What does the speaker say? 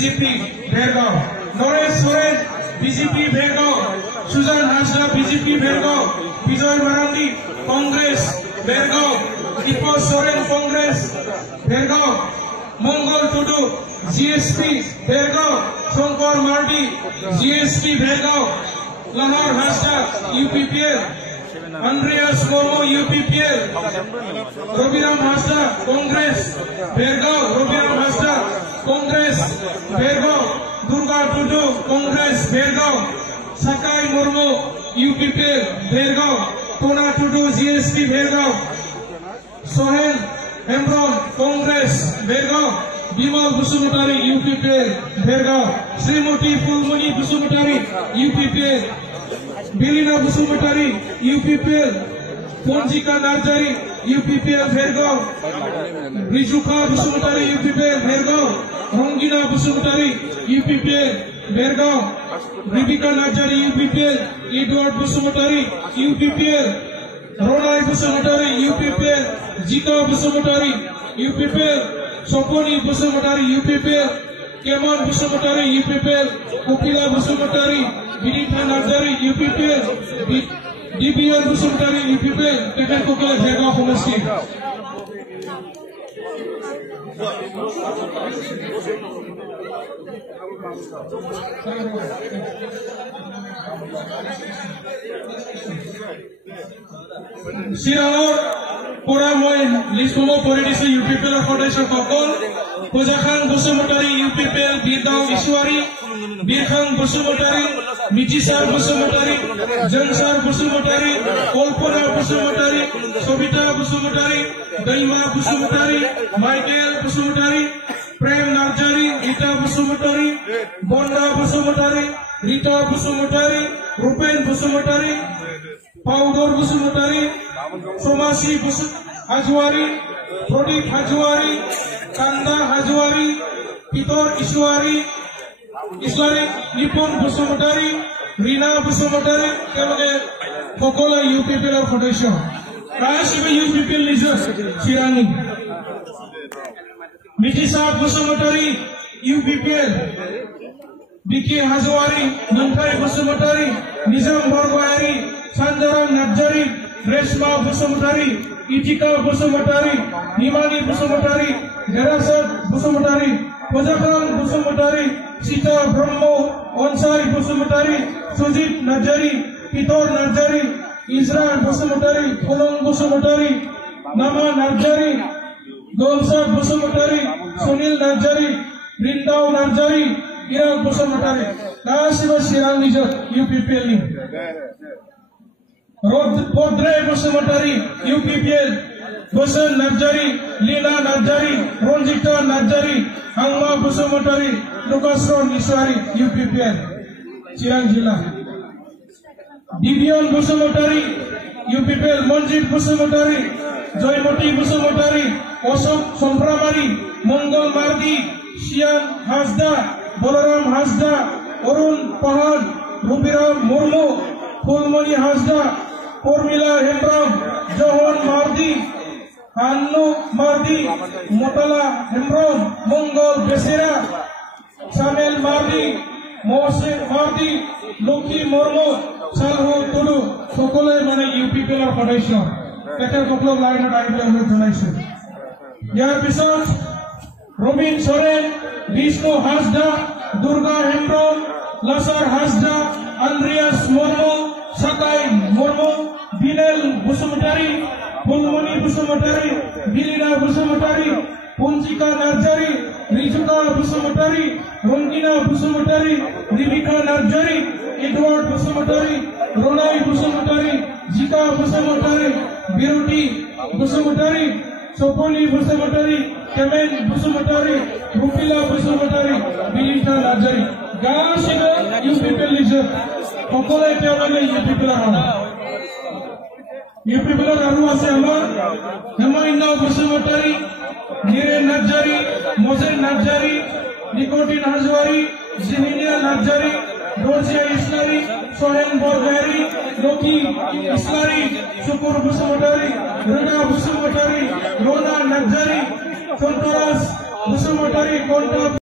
BJP Bhergaon, Naresh Soren BJP Bhergaon, Sujan Hasda BJP Bhergaon, Bijay Marandi Congress Bhergaon, Deepak Soren Congress Bhergaon, Mangal Tudu GSP Bhergaon, Shankar Mardi GSP Bhergaon, Lahore Hasda UPPL, Andreas Murmu UPPL, Robiram Hasda Congress Bhergaon, Robiram Hasda Congress Bhergaon, Durga Tudu Congress Bhergaon, Sakai Murmu UPPL Bhergaon, Tona Tudu GSP Bhergaon, Sohel Hembram Congress Bhergaon, Bimal Basumatary UPPL Bhergaon, Shrimati Phulmoni Basumatary UPPL, Bilina Basumatary UPPL, Panjika Narzary UPPL ভেরগাঁও, Rijuka Basumatary UPPL Bhergaon, Rangina Basumatary UPPL Bhergaon, Dipika Narzary UPPL, Edward Basumatary UPPL, Ronai Basumatary UPPL, Jita Basumatary UPPL, Swapani Basumatary UPPL, কেমন Basumatary UPPL, Kapila Basumatary, Binita Narzary UPPL, DBL Basumatary UPPL, তেখেতসকলে ভেৰগাঁও সমষ্টি। চিৰাঙৰ পৰা মই লিষ্টসমূহ পঢ়ি দিছো। ইউপিপিএলৰ সদস্যসকল: পূজাখান বসুমতাৰী ইউপিপিএল, বীৰগাঁও ঈশ্বৰী, বীৰখান বসুমতাৰী, মিতিচাৰ বসুমতাৰী, জনচাৰ বসুমতাৰী, কল্পনা বসুমতাৰী, সবিতা বসুমতাৰী, দৈমা বসুমতাৰী, মাইকেল বসুমতাৰী, প্ৰেম নাৰ্জাৰী, ৰীতা বসুমতাৰী, বন্দা বসুমতাৰী, ৰীতা বসুমতাৰী, ৰূপেন বসুমতাৰী, পাউদৰ বসুমতাৰী, সোমাশ্ৰী হাজোৱাৰী, প্ৰদীপ হাজোৱাৰী, কান্দা হাজোৱাৰী, পিতৰ ঈশ্বৰী, নিপুণ বসুমতাৰী, ৰীণা বসুমতাৰী, তেওঁলোকে সকলো ইউপিপিএলৰ সদস্য। ৰাজশিৱী ইউপিপিএল নিজৰ চিৰাঙী। মিতিচাৰ বসুমতাৰী ইউপিপিএল, বিকি হাজোৱাৰী, মুম্বাই বসুমতাৰী, নিজাম বৰগোহাঁই, সঞ্জয় নাৰ্জাৰী, ৰেশমা বসুমতাৰী, ইতিকা বসুমতাৰী, নিমানী বসুমতাৰী, গেৰাচত বসুমতাৰী, পূজাখান বসুমতাৰী, সীতা ব্ৰহ্ম, অনসাৰী বসুমতাৰী, সুজিত নাৰ্জাৰী, পিতৰ নাৰ্জাৰী, ইজৰাণ বসুমতাৰী, ফুলং বসুমতাৰী, নামা নাৰ্জাৰী, দলসাদ বসুমতাৰী, সুনীল নাৰ্জাৰী, বৃন্দাও নাৰ্জাৰী, ইৰাক বসুমতাৰী। গাছিব চিৰাং নিজৰ ইউপিপিএল নি। পদ্ৰে বসুমতাৰী ইউপিপিএল, বসন নাৰ্জাৰী, লীলা নাৰ্জাৰী, ৰঞ্জিতা নাৰ্জাৰী, হাংমা বসুমতাৰী, লোকেশ্বৰ নিশ্বাৰী ইউপিপিএল চিৰাং জিলা। দিবিয়ন বসুমতাৰী ইউপিপিএল, মঞ্জিত বসুমতাৰী, জয়মতী বসুমতাৰী, অশোক সম্প্ৰামাৰী, মংগল মাৰ্গী, শিয়ান হাসদা, বলরাম হাসদা, অরুণ পাহাড়, রবিরাম মুর্মু, ফুলমণি হাসদা, উর্মিলা হেমব্রম, জোহন মার্দি, আন্নু মার্দি, মোতালা হেমব্রম, মঙ্গল বেসেরা, সামেল মার্দি, মহসিন মার্দি, লক্ষ্মী মুর্মু, সালহু টুডু সকলে মানে ইউপিপিএলৰ সদস্য। তেখেতসকলক লাইনত আহিবলৈ অনুৰোধ জনাইছো। ইয়াৰ পিছত রবীন সোরেন, বিষ্ণু হাসদা, দুর্গা হেমব্রম, লাসার হাসদা, আন্দ্রেয়াস মুর্মু, সাকাই মুর্মু, বিনেল বসুমতারি, ফুলমণি বসুমতারি, বিলীনা বসুমতারি, পঞ্জিকা নার্জারি, রিজুকা বসুমতারি, রঙ্গিনা বসুমতারি, দীপিকা নার্জারি, এডওয়ার্ড বসুমতারি, রোনাই বসুমতারি, জিতা বসুমতারি, বিরুটি বসুমতারি, স্বপনী বসুমতারি, কেমেন বসুমতারি, রুফিলা বসুমতারি, বিনীতা নাৰ্জাৰী। গাছিব ইউপিপিএল নিজৰ সকলে তেওঁলোকে ইউপিপিএলৰ হয়। ইউপিপিএলৰ আৰু আছে আমাৰ হেমাইন্দ্ৰ বসুমতাৰী, নীৰেন নাৰ্জাৰী, মজেন নাৰ্জাৰী, নিকোটিন হাজোৱাৰী, জিমিনিয়া নাৰ্জাৰী, দৰ্জিয়া ইছলাৰী, সোহেন বৰগোহাঁই, লক্ষী ইছলাৰী, শুকুৰ বসুমতাৰী, ৰীণা বসুমতাৰী, ৰোনা নাৰ্জাৰী, সন্তৰাজ বসুমতাৰী, কণ্ঠ